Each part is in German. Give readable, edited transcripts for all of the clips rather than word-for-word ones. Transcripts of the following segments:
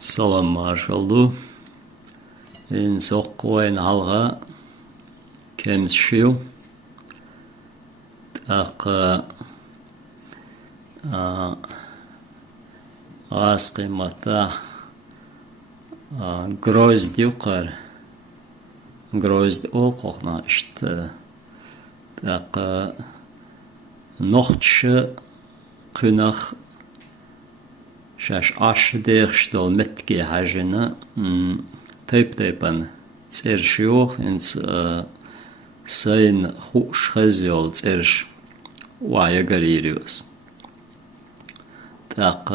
Salam marshallu. In soqoin alga kems shiu. Tak asqi mata grozd yuqar. Grozd olqoqna işte. Tak nochtse kunach شاش عشديخ دول متكي حاجنا تيبان تيرشيوخ انس سين خوش خزيول تيرش وعيا قريريوس تاق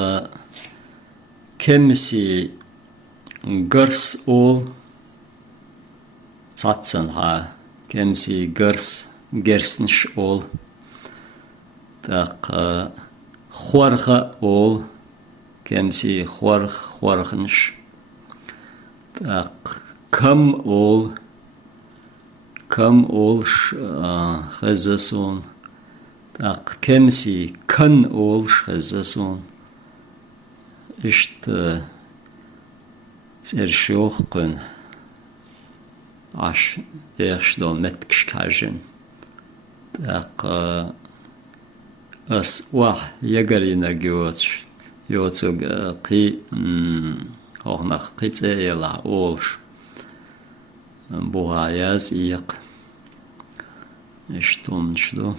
كمسي قرس اول تاتسن ها كمسي قرسنش اول تاق خورخة اول كمسي خورخنش تاق كم اول خزسون تاق كمسي كن اول خزسون اشت ترشوخ قن عش ديخش دول متكش كاجن تاق اس واح يقرينا جوتش يوتسوغ قي هوخناخ قيتيلا اولش بوهاياز ايق اشتوم نشدو